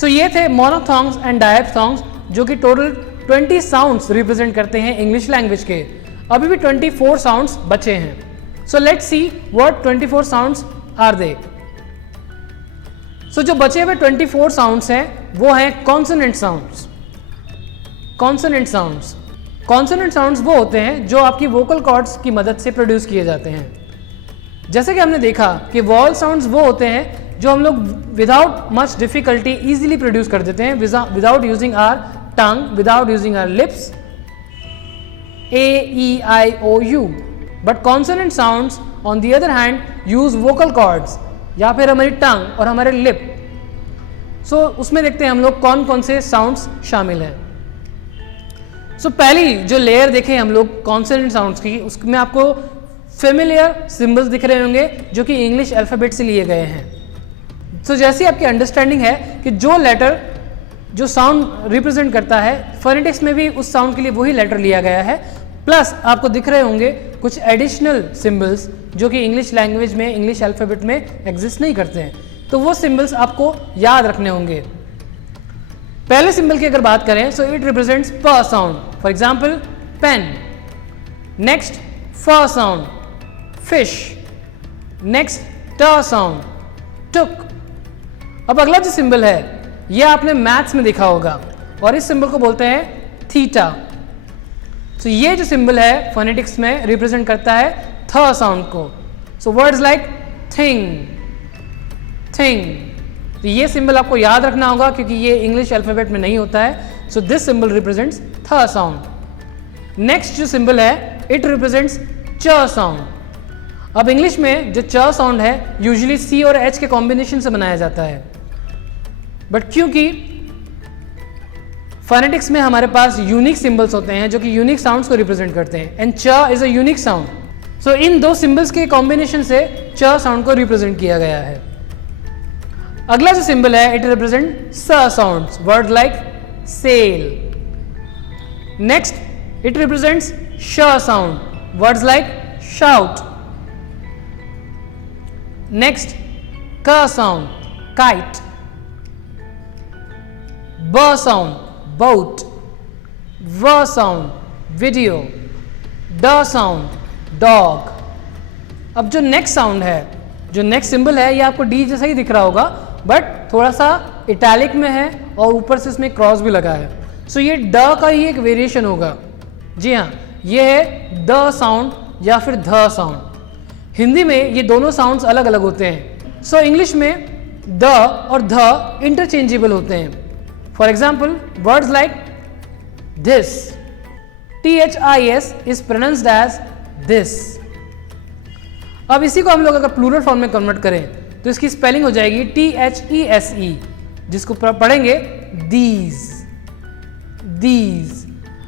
सो ये थे मोनोथॉन्ग्स एंड डायप्थॉन्ग्स, जो कि टोटल 20 साउंड्स रिप्रेजेंट करते हैं इंग्लिश लैंग्वेज के। अभी भी 24 साउंड्स बचे हैं। So let's see what 24 sounds are they. So जो बचे हुए 24 साउंड्स हैं वो हैं consonant sounds. Consonant sounds, consonant sounds वो होते हैं जो आपकी वोकल कॉर्ड्स की मदद से प्रोड्यूस किए जाते हैं। जैसे कि हमने देखा कि वॉवल साउंड्स वो होते हैं जो हम लोग without much difficulty easily produce कर देते हैं, without using our tongue, without using our lips, A-E-I-O-U। But consonant sounds on the other hand use vocal cords या फिर हमारी टंग और हमारे लिप। सो उसमें देखते हैं हम लोग कौन कौन से साउंड्स शामिल हैं। सो पहली जो लेयर देखें हम लोग कॉन्सोनेंट साउंड्स की, उसमें आपको फेमिलियर सिंबल्स दिख रहे होंगे जो कि इंग्लिश अल्फाबेट से लिए गए हैं। सो जैसी आपकी अंडरस्टैंडिंग है कि जो लेटर जो साउंड रिप्रेजेंट करता है, फोनेटिक्स में भी उस साउंड के लिए वही लेटर लिया गया है। प्लस आपको दिख रहे होंगे कुछ एडिशनल सिंबल्स जो कि इंग्लिश लैंग्वेज में, इंग्लिश अल्फाबेट में एग्जिस्ट नहीं करते हैं, तो वो सिंबल्स आपको याद रखने होंगे। पहले सिंबल की अगर बात करें, सो इट रिप्रेजेंट्स प sound, for example pen. Next फ साउंड, फिश। नेक्स्ट ट साउंड, टुक। अब अगला जो सिंबल है ये आपने मैथ्स में देखा होगा और इस सिंबल को बोलते हैं थीटा। तो ये जो सिंबल है फोनेटिक्स में रिप्रेजेंट करता है थ साउंड को। सो वर्ड्स लाइक थिंग, थिंग। तो ये सिंबल आपको याद रखना होगा क्योंकि ये इंग्लिश अल्फाबेट में नहीं होता है। सो दिस सिंबल रिप्रेजेंट्स थ साउंड। नेक्स्ट जो सिंबल है इट रिप्रेजेंट्स च साउंड। अब इंग्लिश में जो च साउंड है यूजुअली सी और एच के कॉम्बिनेशन से बनाया जाता है, बट क्योंकि फोनेटिक्स में हमारे पास यूनिक सिंबल्स होते हैं जो कि यूनिक साउंड्स को रिप्रेजेंट करते हैं, एंड च इज अ यूनिक साउंड। सो इन दो सिंबल्स के कॉम्बिनेशन से च साउंड को रिप्रेजेंट किया गया है। अगला जो सिंबल है इट रिप्रेजेंट स sounds, word like sale. Next it represents श sound, words like shout. Next क साउंड, काइट। ब साउंड, boat। व साउंड, वीडियो। ड साउंड, डॉग। अब जो नेक्स्ट साउंड है, जो नेक्स्ट सिंबल है, ये आपको डी जैसा ही दिख रहा होगा बट थोड़ा सा इटैलिक में है और ऊपर से इसमें क्रॉस भी लगा है। सो ये ड का ही एक वेरिएशन होगा। जी हाँ, ये है द साउंड या फिर ध साउंड। हिंदी में ये दोनों साउंड्स अलग अलग होते हैं। सो इंग्लिश में द और ध इंटरचेंजेबल होते हैं। For example words like this, THIS is pronounced as this. अब इसी को हम लोग अगर प्लूरल फॉर्म में कन्वर्ट करें तो इसकी स्पेलिंग हो जाएगी THESE, जिसको पढ़ेंगे दीज, दीज।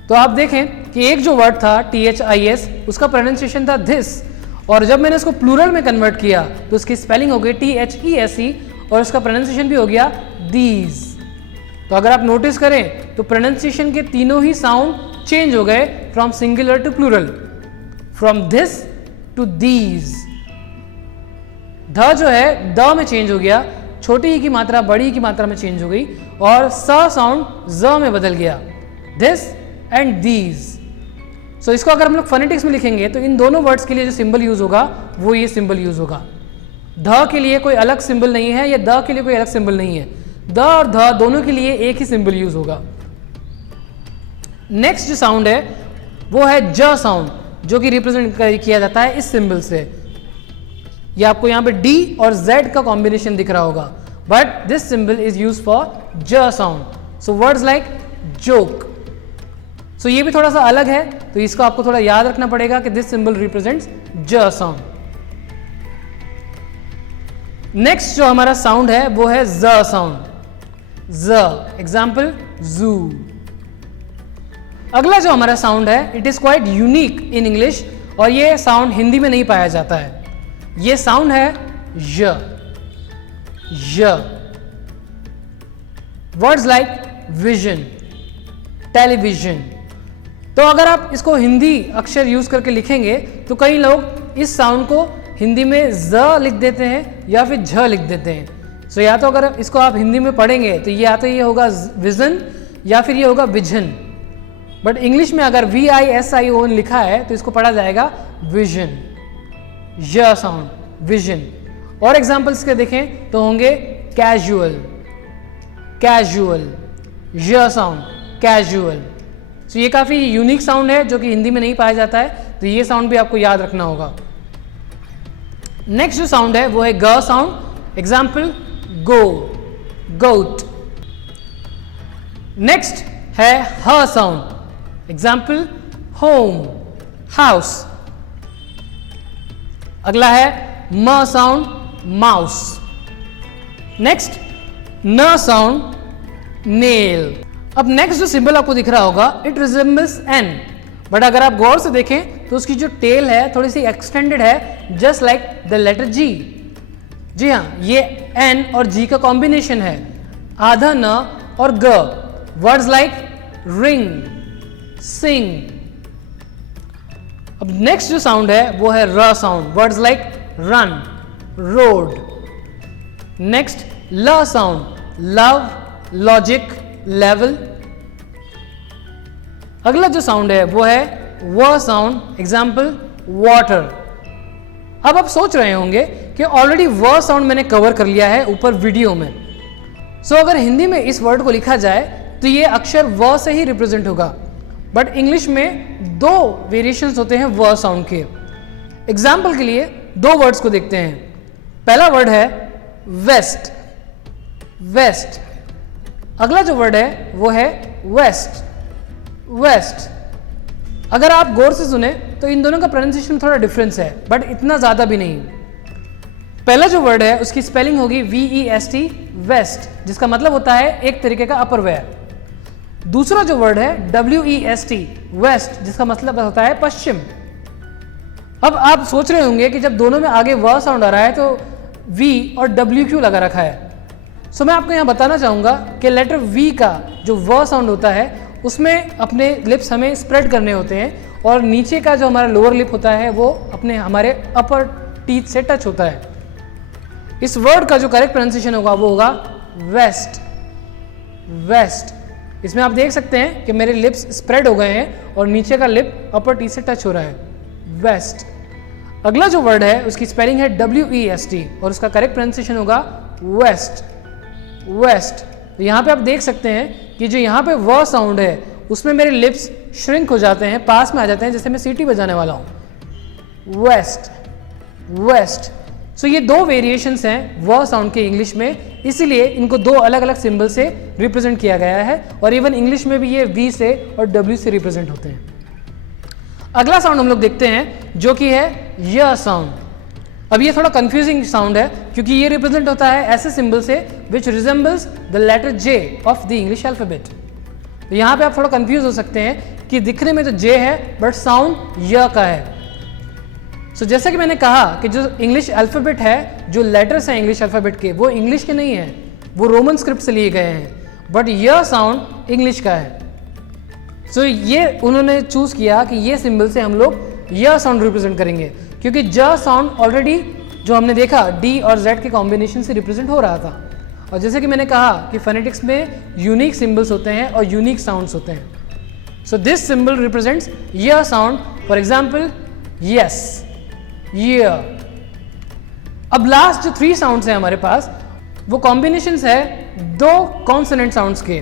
तो आप देखें कि एक जो वर्ड था THIS उसका प्रोनाउंसिएशन था दिस, और जब मैंने इसको प्लूरल में कन्वर्ट किया तो उसकी स्पेलिंग हो गई THESE और उसका प्रोनाउंसिएशन भी हो गया दीज। तो अगर आप नोटिस करें तो प्रोनाउंसिएशन के तीनों ही साउंड चेंज हो गए from singular to plural, from this to these. ध जो है द में चेंज हो गया, छोटी ही की मात्रा बड़ी ही की मात्रा में चेंज हो गई, और स साउंड ज में बदल गया, दिस एंड दीज। सो इसको अगर हम लोग फोनेटिक्स में लिखेंगे तो इन दोनों वर्ड्स के लिए जो सिंबल यूज होगा वो ये सिंबल यूज होगा। ध के लिए कोई अलग सिंबल नहीं है या द के लिए कोई अलग सिंबल नहीं है, द और ध दोनों के लिए एक ही सिंबल यूज होगा। नेक्स्ट जो साउंड है वो है ज साउंड, जो कि रिप्रेजेंट किया जाता है इस सिंबल से। ये आपको यहाँ पे D और Z का कॉम्बिनेशन दिख रहा होगा, but this symbol is use for ज साउंड। सो वर्ड्स लाइक जोक। सो ये भी थोड़ा सा अलग है, तो इसको आपको थोड़ा याद रखना पड़ेगा कि दिस सिंबल रिप्रेजेंट्स ज साउंड। नेक्स्ट जो हमारा साउंड है वो है ज साउंड, ज। एग्जाम्पल जू। अगला जो हमारा साउंड है it is quite unique in English, और ये साउंड हिंदी में नहीं पाया जाता है। ये साउंड है य, य। Words like vision, television. तो अगर आप इसको हिंदी अक्षर यूज करके लिखेंगे तो कई लोग इस साउंड को हिंदी में ज लिख देते हैं या फिर झ लिख देते हैं। सो या तो अगर इसको आप हिंदी में पढ़ेंगे तो या तो ये होगा विजन या फिर ये होगा विजन, बट इंग्लिश में अगर VISION लिखा है तो इसको पढ़ा जाएगा विजन, य साउंड विजन। और एग्जाम्पल्स के देखें तो होंगे कैजुअल, कैजुअल, य साउंड कैजुअल। सो ये काफ़ी यूनिक साउंड है जो कि हिंदी में नहीं पाया जाता है, तो ये साउंड भी आपको याद रखना होगा। नेक्स्ट जो साउंड है वो है ग साउंड, एग्जाम्पल गो, गोट। नेक्स्ट है ह साउंड, एग्जाम्पल होम, हाउस। अगला है म साउंड, माउस। नेक्स्ट न साउंड, नेल। अब नेक्स्ट जो सिंबल आपको दिख रहा होगा इट रिजेंबल्स एन, बट अगर आप गौर से देखें तो उसकी जो टेल है थोड़ी सी एक्सटेंडेड है, जस्ट लाइक द लेटर जी। जी हाँ, ये एन और जी का कॉम्बिनेशन है, आधा न और ग। Words like ring, sing. अब नेक्स्ट जो साउंड है वो है र sound, words like run, road. Next ल साउंड, लव, लॉजिक, लेवल। अगला जो साउंड है वो है व साउंड, एग्जाम्पल वाटर। अब आप सोच रहे होंगे कि ऑलरेडी व साउंड मैंने कवर कर लिया है ऊपर वीडियो में, सो अगर हिंदी में इस वर्ड को लिखा जाए तो ये अक्षर व से ही रिप्रेजेंट होगा, बट इंग्लिश में दो वेरिएशंस होते हैं व साउंड के। एग्जाम्पल के लिए दो वर्ड्स को देखते हैं। पहला वर्ड है वेस्ट, वेस्ट। अगला जो वर्ड है वो है वेस्ट, वेस्ट। अगर आप गौर से सुने तो इन दोनों का प्रोनाउंसिएशन थोड़ा डिफरेंस है, बट इतना ज्यादा भी नहीं। पहला जो वर्ड है उसकी स्पेलिंग होगी VEST, वेस्ट, जिसका मतलब होता है एक तरीके का अपर वेयर। दूसरा जो वर्ड है WEST, वेस्ट, जिसका मतलब होता है पश्चिम। अब आप सोच रहे होंगे कि जब दोनों में आगे व साउंड आ रहा है तो V और W क्यों लगा रखा है। सो मैं आपको यहाँ बताना चाहूँगा कि लेटर V का जो व साउंड होता है उसमें अपने लिप्स हमें स्प्रेड करने होते हैं, और नीचे का जो हमारा लोअर लिप होता है वो अपने हमारे अपर टीथ से टच होता है। इस वर्ड का जो करेक्ट प्रोनाउंसिएशन होगा वो होगा वेस्ट, वेस्ट। इसमें आप देख सकते हैं कि मेरे लिप्स स्प्रेड हो गए हैं और नीचे का लिप अपर टीथ से टच हो रहा है, वेस्ट। अगला जो वर्ड है उसकी स्पेलिंग है WEST और उसका करेक्ट प्रोनाउंसिएशन होगा वेस्ट, वेस्ट। तो यहाँ पे आप देख सकते हैं कि जो यहाँ पे व साउंड है उसमें मेरे लिप्स श्रिंक हो जाते हैं, पास में आ जाते हैं, जैसे मैं सीटी बजाने वाला हूँ, वेस्ट, वेस्ट। सो ये दो वेरिएशंस हैं व साउंड के इंग्लिश में, इसीलिए इनको दो अलग अलग सिंबल से रिप्रेजेंट किया गया है, और इवन इंग्लिश में भी ये V से और W से रिप्रेजेंट होते हैं। अगला साउंड हम लोग देखते हैं जो कि है य साउंड। अब ये थोड़ा कंफ्यूजिंग साउंड है क्योंकि ये रिप्रेजेंट होता है ऐसे सिंबल से which resembles the letter J of the English alphabet. तो यहाँ पे आप थोड़ा कंफ्यूज हो सकते हैं कि दिखने में तो J है बट साउंड य का है। सो जैसा कि मैंने कहा कि जो इंग्लिश अल्फाबेट है, जो लेटर्स हैं इंग्लिश अल्फाबेट के, वो इंग्लिश के नहीं हैं, वो रोमन स्क्रिप्ट से लिए गए हैं, बट य साउंड इंग्लिश का है। सो ये उन्होंने चूज किया कि ये सिंबल से हम लोग य साउंड रिप्रेजेंट करेंगे, क्योंकि ज साउंड ऑलरेडी जो हमने देखा D और Z के कॉम्बिनेशन से रिप्रेजेंट हो रहा था। और जैसे कि मैंने कहा कि फोनेटिक्स में यूनिक सिंबल्स होते हैं और यूनिक साउंड्स होते हैं। सो दिस सिंबल रिप्रेजेंट्स य sound, for example yes, year. अब लास्ट जो 3 साउंड्स हैं हमारे पास वो कॉम्बिनेशंस है दो कॉन्सोनेंट साउंड्स के।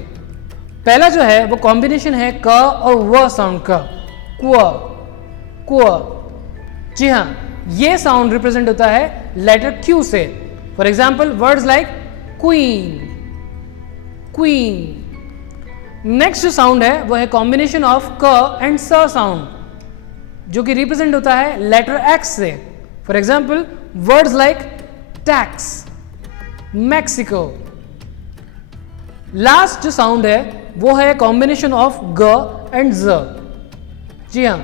पहला जो है वो कॉम्बिनेशन है क और व साउंड का, क्व, क्व। जी हाँ, ये साउंड रिप्रेजेंट होता है लेटर Q से। For example words like queen, queen. Next जो साउंड है वो है कॉम्बिनेशन ऑफ क एंड स साउंड, जो कि रिप्रेजेंट होता है लेटर X से। For example words like tax, Mexico. Last जो साउंड है वो है कॉम्बिनेशन ऑफ ग एंड ज। जी हाँ,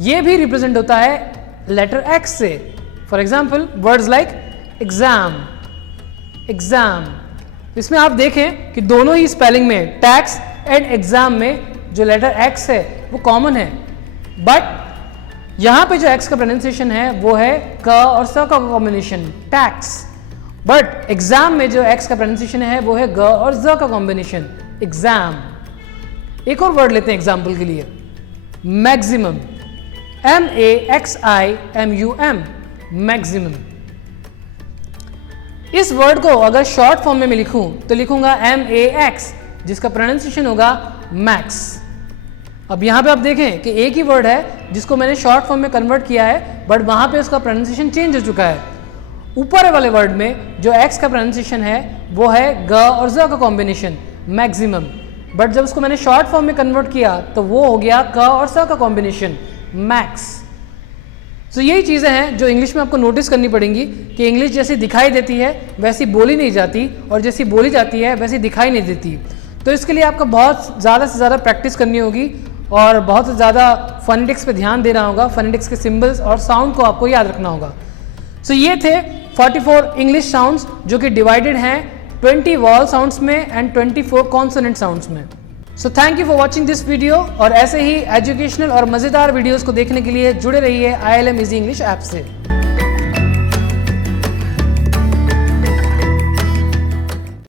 ये भी रिप्रेजेंट होता है लेटर X से। For example words like exam, exam. इसमें आप देखें कि दोनों ही स्पेलिंग में टैक्स एंड एग्जाम में जो लेटर X है वो कॉमन है, बट यहाँ पे जो X का प्रोनाउंसिएशन है वो है क और स का कॉम्बिनेशन, टैक्स। बट एग्जाम में जो एक्स का प्रोनाउंसिएशन है वो है ग और ज का कॉम्बिनेशन, एग्जाम। एक और वर्ड लेते हैं एग्जाम्पल के लिए, मैक्सिमम, MAXIMUM, मैक्सिमम। इस वर्ड को अगर शॉर्ट फॉर्म में मैं लिखूं तो लिखूंगा MAX, जिसका प्रोनाउंसिएशन होगा मैक्स। अब यहां पे आप देखें कि एक ही वर्ड है जिसको मैंने शॉर्ट फॉर्म में कन्वर्ट किया है, बट वहां पे उसका प्रोनाउंसिएशन चेंज हो चुका है। ऊपर वाले वर्ड में जो एक्स का प्रोनाउंसिएशन है वो है ग और ज का कॉम्बिनेशन, मैक्सिमम, बट जब उसको मैंने शॉर्ट फॉर्म में कन्वर्ट किया तो वो हो गया क और स का कॉम्बिनेशन, मैक्स। तो यही चीज़ें हैं जो इंग्लिश में आपको नोटिस करनी पड़ेंगी कि इंग्लिश जैसी दिखाई देती है वैसी बोली नहीं जाती, और जैसी बोली जाती है वैसी दिखाई नहीं देती। तो इसके लिए आपको बहुत ज़्यादा से ज़्यादा प्रैक्टिस करनी होगी और बहुत ज़्यादा फोनेटिक्स पे ध्यान देना होगा, फोनेटिक्स के सिंबल्स और साउंड को आपको याद रखना होगा। सो ये थे 44 इंग्लिश साउंड्स जो कि डिवाइडेड हैं 20 वॉवल साउंड्स में एंड 24 कॉन्सोनेंट साउंड्स में। So thank you for watching this video, और ऐसे ही एजुकेशनल और मज़ेदार वीडियोस को देखने के लिए जुड़े रहिए ILM इजी इंग्लिश ऐप से।